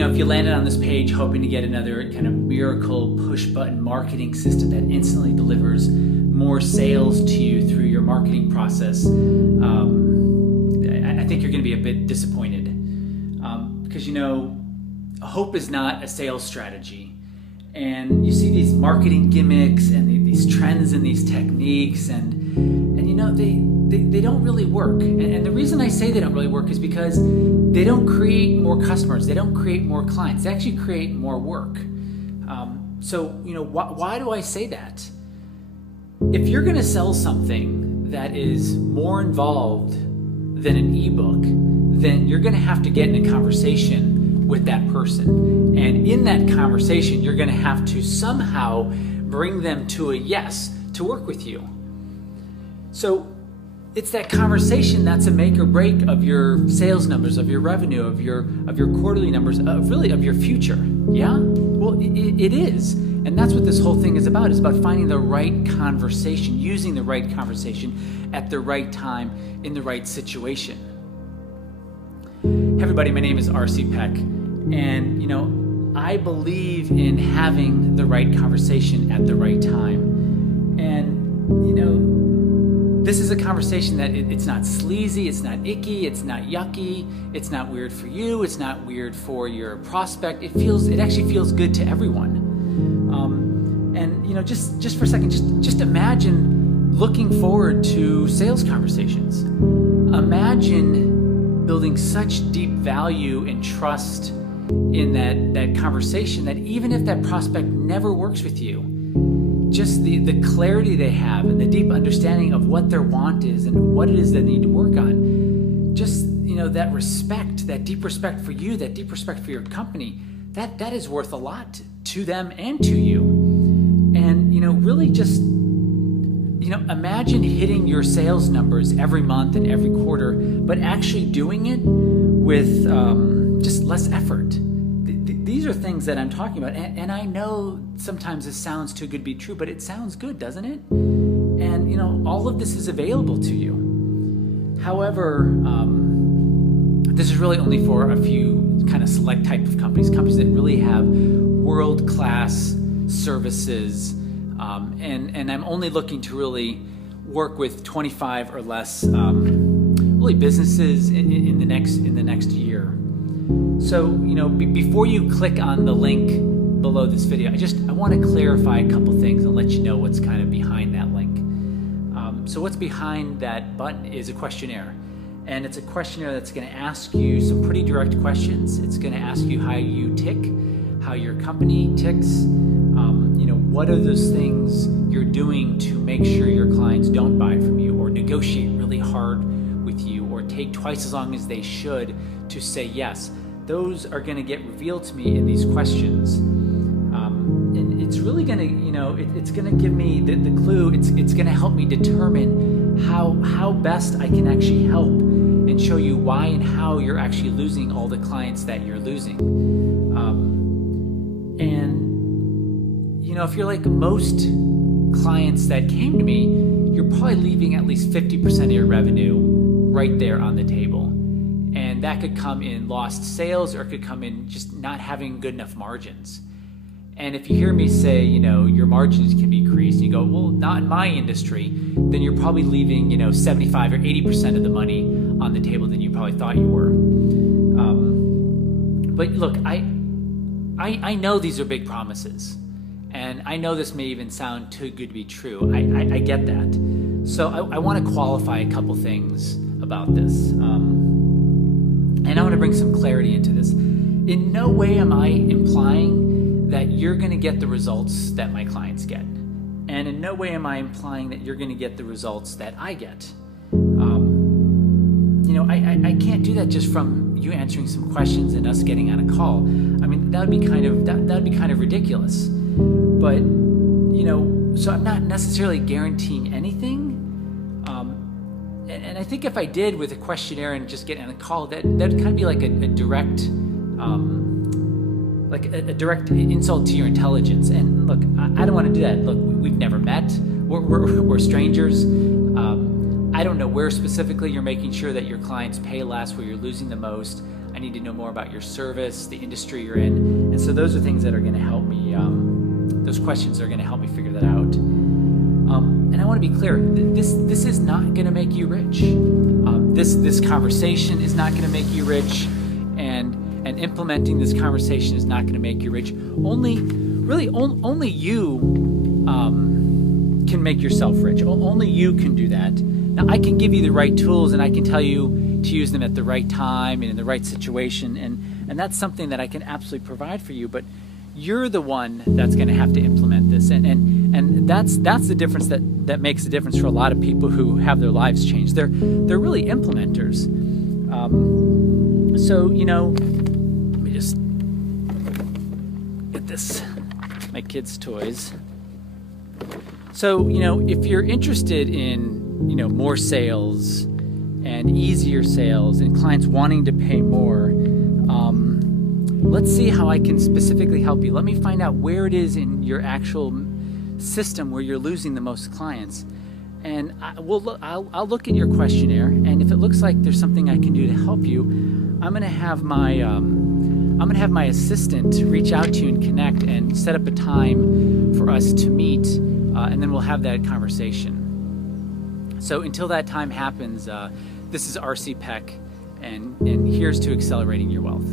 if you landed on this page hoping to get another kind of miracle push button marketing system that instantly delivers more sales to you through your marketing process, I think you're going to be a bit disappointed, because hope is not a sales strategy. And you see these marketing gimmicks and these trends and these techniques, and they don't really work. And the reason I say they don't really work is because they don't create more customers. They don't create more clients. They actually create more work. Why do I say that? If you're going to sell something that is more involved than an ebook, then you're going to have to get in a conversation with that person. And in that conversation, you're going to have to somehow bring them to a yes to work with you. So it's that conversation that's a make or break of your sales numbers, of your revenue, of your quarterly numbers, of your future. Yeah? Well, it is. And that's what this whole thing is about. It's about finding the right conversation, using the right conversation at the right time in the right situation. Hey everybody, my name is R.C. Peck, and I believe in having the right conversation at the right time. And this is a conversation that it's not sleazy, it's not icky, it's not yucky, it's not weird for you, it's not weird for your prospect. It actually feels good to everyone. Just for a second, just imagine looking forward to sales conversations. Imagine building such deep value and trust in that conversation that even if that prospect never works with you, just the clarity they have and the deep understanding of what their want is and what it is they need to work on, just that respect, that deep respect for you, that deep respect for your company, that is worth a lot to them and to you. And really just imagine hitting your sales numbers every month and every quarter, but actually doing it with just less effort. These are things that I'm talking about, and I know sometimes this sounds too good to be true, but it sounds good, doesn't it? And all of this is available to you. However, this is really only for a few kind of select type of companies that really have world-class services, and I'm only looking to really work with 25 or less really businesses in the next year. So, before you click on the link below this video, I want to clarify a couple things and let you know what's kind of behind that link. So what's behind that button is a questionnaire. And it's a questionnaire that's going to ask you some pretty direct questions. It's going to ask you how you tick, how your company ticks. What are those things you're doing to make sure your clients don't buy from you, or negotiate really hard with you, or take twice as long as they should to say yes. Those are going to get revealed to me in these questions. And it's really going to, it's going to give me the clue. It's going to help me determine how best I can actually help and show you why and how you're actually losing all the clients that you're losing. If you're like most clients that came to me, you're probably leaving at least 50% of your revenue right there on the table. And that could come in lost sales, or it could come in just not having good enough margins. And if you hear me say, your margins can be increased, and you go, well, not in my industry, then you're probably leaving, 75 or 80% of the money on the table than you probably thought you were. But look, I know these are big promises. And I know this may even sound too good to be true. I get that. So I want to qualify a couple things about this. And I want to bring some clarity into this. In no way am I implying that you're going to get the results that my clients get. And in no way am I implying that you're going to get the results that I get. I can't do that just from you answering some questions and us getting on a call. I mean, that would be kind of ridiculous. But, so I'm not necessarily guaranteeing anything. And I think if I did with a questionnaire and just getting on a call, that'd kind of be like a direct insult to your intelligence. And look, I don't want to do that. Look, we've never met. We're strangers. I don't know where specifically you're making sure that your clients pay less, where you're losing the most. I need to know more about your service, the industry you're in. And so those are things that are going to help me, those questions are going to help me figure that out. And I want to be clear, this is not going to make you rich. This conversation is not going to make you rich, and implementing this conversation is not going to make you rich. Only you can make yourself rich. Only you can do that. Now, I can give you the right tools, and I can tell you to use them at the right time and in the right situation, and that's something that I can absolutely provide for you, but you're the one that's going to have to implement this, and that's the difference that makes a difference for a lot of people who have their lives changed. They're really implementers. So, let me just get this, my kids' toys. So, if you're interested in, more sales and easier sales and clients wanting to pay more, let's see how I can specifically help you. Let me find out where it is in your actual system where you're losing the most clients. And I'll look at your questionnaire, and if it looks like there's something I can do to help you, I'm going to have my assistant reach out to you and connect and set up a time for us to meet, and then we'll have that conversation. So until that time happens, this is R.C. Peck, and here's to accelerating your wealth.